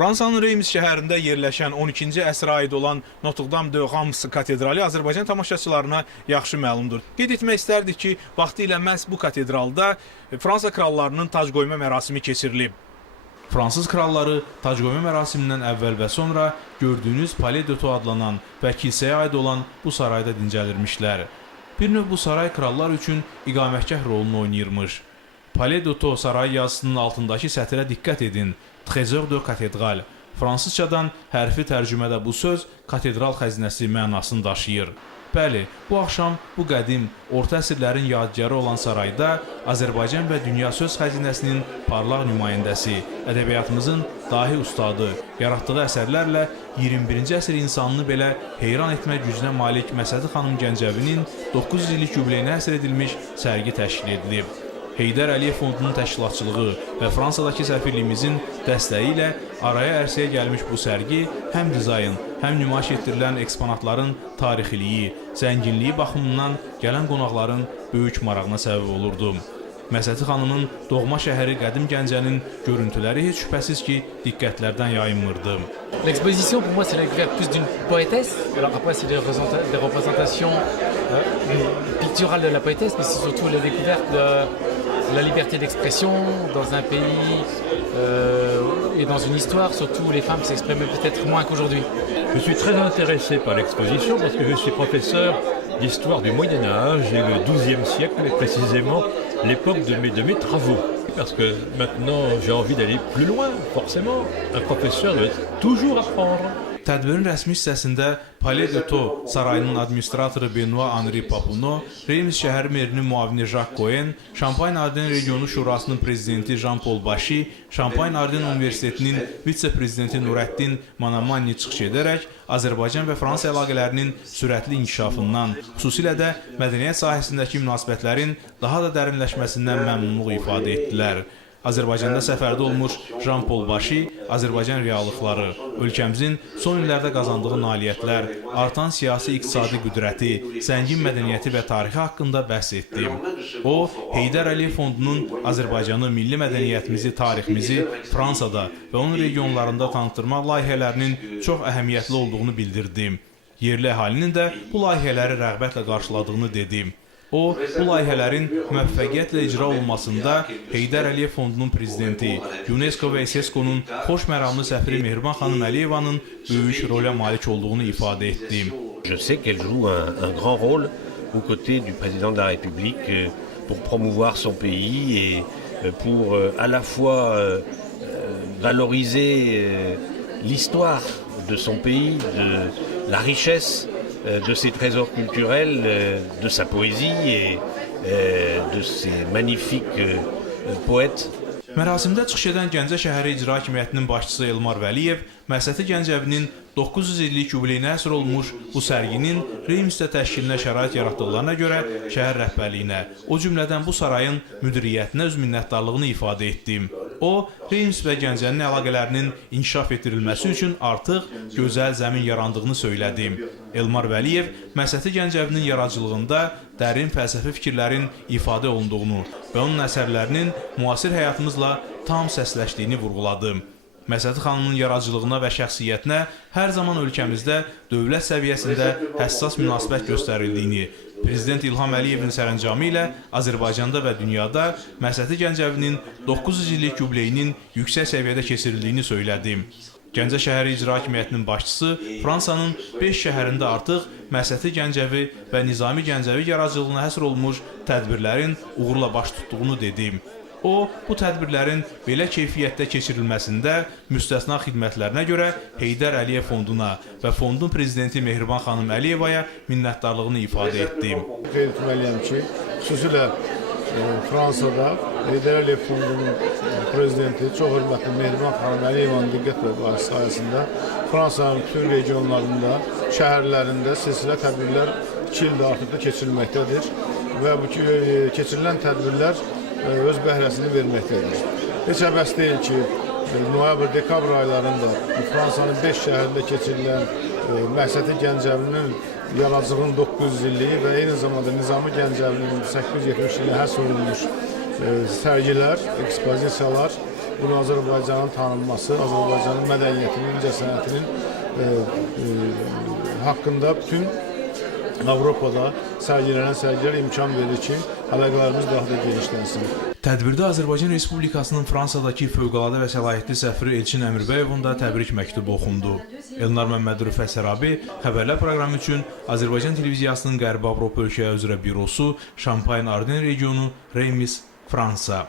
Fransanın Reims şəhərində yerləşən 12-ci əsrə aid olan Notre-Dame de Reims katedrali Azərbaycan tamaşaçılarına yaxşı məlumdur. Qeyd etmək istərdik ki, vaxtilə məhz bu katedralda Fransa krallarının tac qoyma mərasimi keçirilib. Fransız kralları tac qoyma mərasimindən əvvəl və sonra gördüyünüz Palais de Taux adlanan və kilsəyə aid olan bu sarayda dincəlirmişlər. Bir növ bu saray krallar üçün iqamətgah rolunu oynayırmış. Palais de Taux saray yazısının altındakı sətrə diqqət edin. Trésor de Cathédrale. Fransızcadan hərfi tərcümədə bu söz katedral xəzinəsi mənasını daşıyır. Bəli, bu axşam bu qədim, orta əsrlərin yadigarı olan sarayda Azərbaycan və dünya söz xəzinəsinin parlaq nümayəndəsi, ədəbiyyatımızın dahi ustadı, yaratdığı əsərlərlə 21-ci əsr insanını belə heyran etmə gücünə malik Məsədi xanım Gəncəvinin 900 illik yubileyinə həsr edilmiş sərgi təşkil edilib. Heydər Əliyev Fondunun təşkilatçılığı və Fransadakı səfirliyimizin dəstəyi ilə araya ərsəyə gəlmiş bu sərgi həm dizayn, həm nümayiş etdirilən eksponatların tarixiliyi, zənginliyi baxımından gələn qonaqların böyük marağına səbəb olurdu. Məsədi xanımın doğma şəhəri qədim Gəncənin görüntüləri heç şübhəsiz ki, diqqətlərdən yayınmırdı. L'exposition, pour moi, c'est la découverte plus d'une poétesse. Alors après, c'est des représentations picturales de la poétesse, mais c'est surtout la découverte de la liberté d'expression dans un pays et dans une histoire, surtout où les femmes s'expriment peut-être moins qu'aujourd'hui. Je suis très intéressé par l'exposition parce que je suis professeur d'histoire du Moyen-Âge et le XIIe siècle, et précisément l'époque de mes travaux. Parce que maintenant, j'ai envie d'aller plus loin, forcément. Un professeur doit toujours apprendre. Tədbirin rəsmi hissəsində Palais de Taux sarayının administratoru Benoît Henri Papuno, Reims şəhər merinin müavini Jacques Cohen, Şampayn-Arden regionu şurasının prezidenti Jean-Paul Bachy, Şampayn-Arden Universitetinin vitse-prezidenti Nurəddin Manamanni çıxış edərək Azərbaycan və Fransa əlaqələrinin sürətli inkişafından, xüsusilə də mədəniyyət sahəsindəki münasibətlərin daha da dərinləşməsindən məmnunluq ifadə etdilər. Azərbaycanda səfərdə olmuş Jean-Paul Bachy, Azərbaycan reallıqları, ölkəmizin son illərdə qazandığı nailiyyətlər, artan siyasi-iqtisadi qüdrəti, zəngin mədəniyyəti və tarixi haqqında bəhs etdi. O, Heydər Əliyev Fondunun Azərbaycanı, milli mədəniyyətimizi, tariximizi Fransada və onun regionlarında tanıtdırma layihələrinin çox əhəmiyyətli olduğunu bildirdi. Yerli əhalinin də bu layihələri rəğbətlə qarşıladığını dedi. O, bu layihələrin müvəffəqiyyətlə icra olunmasında Heydər Əliyev Fondunun prezidenti, UNESCO və SESCO-nun xoş məramlı səfiri Mehriban xanım Əliyevanın böyük rolə malik olduğunu ifadə etdi. Je sais qu'elle joue un grand rôle aux côtés du président de la République pour promouvoir son pays et pour à la fois valoriser l'histoire de son pays, de la richesse de ses trésors culturels, de sa poésie et de ses magnifiques poètes. Mərasimdə çıxış edən Gəncə şəhəri icra hakimiyyətinin başçısı Elmar Vəliyev, Məsəti Gəncəvinin 900 illik yubileyinə həsr olmuş bu sərginin Reymsdə təşkilinə şərait yaratdıqlarına görə şəhər rəhbərliyinə, o cümlədən bu sarayın müdiriyyətinə öz minnətdarlığını ifadə etdi. O, Reims və Gəncənin əlaqələrinin inkişaf etdirilməsi üçün artıq gözəl zəmin yarandığını söylədi. Elmar Vəliyev Məsəti Gəncəvinin yaradıcılığında dərin fəlsəfi fikirlərin ifadə olunduğunu və onun əsərlərinin müasir həyatımızla tam səsləşdiyini vurğuladı. Məsədi xanımın yaradıcılığına və şəxsiyyətinə hər zaman ölkəmizdə dövlət səviyyəsində həssas münasibət göstərildiyini, Prezident İlham Əliyevin sərəncamı ilə Azərbaycanda və dünyada Məsədi Gəncəvinin 900 illik yubileyinin yüksək səviyyədə keçirildiyini söylədi. Gəncə şəhəri icra hakimiyyətinin başçısı Fransanın 5 şəhərində artıq Məsəti Gəncəvi və Nizami Gəncəvi yaradıcılığına həsr olmuş tədbirlərin uğurla baş tutduğunu dedi. O, bu tədbirlərin belə keyfiyyətdə keçirilməsində müstəsna xidmətlərinə görə Heydər Əliyev Fonduna və fondun prezidenti Mehriban xanım Əliyevaya minnətdarlığını ifadə etdi. Qeyd etməliyəm ki, xüsusilə Fransada Heydər Əliyev Fondunun prezidenti çox hörmətli Mehriban xanım Əliyevanın diqqət və sayəsində Fransanın bütün regionlarında, şəhərlərində silsilə tədbirlər 2 ildə artıq da keçirilməkdədir və bu keçirilən tədbirlər öz bəhrəsini verməkdədir. Heç əbəs deyil ki, noyabr-dekabr aylarında Fransanın 5 şəhərində keçirilən Məsəti Gəncəvinin yaradıcılığının 900 illiyi və eyni zamanda Nizami Gəncəvinin 870 illiyi həsr olunmuş sərgilər, ekspozisiyalar, bunu Azərbaycanın tanınması, Azərbaycanın mədəniyyətinin, incəsənətinin haqqında bütün Avropada sərgilənən sərgilər imkan verir ki, əlaqələrimiz daha da genişlənsin. Tədbirdə Azərbaycan Respublikasının Fransadakı fövqəladə və səlahiyyətli səfiri Elçin Əmirbəyovun da təbrik məktubu oxundu. Elnar Məmmədov Fəsərabi xəbərlər proqramı üçün Azərbaycan televiziyasının Qərbi Avropa ölkələri üzrə bürosu, Şampayn Arden regionu, Reims, Fransa.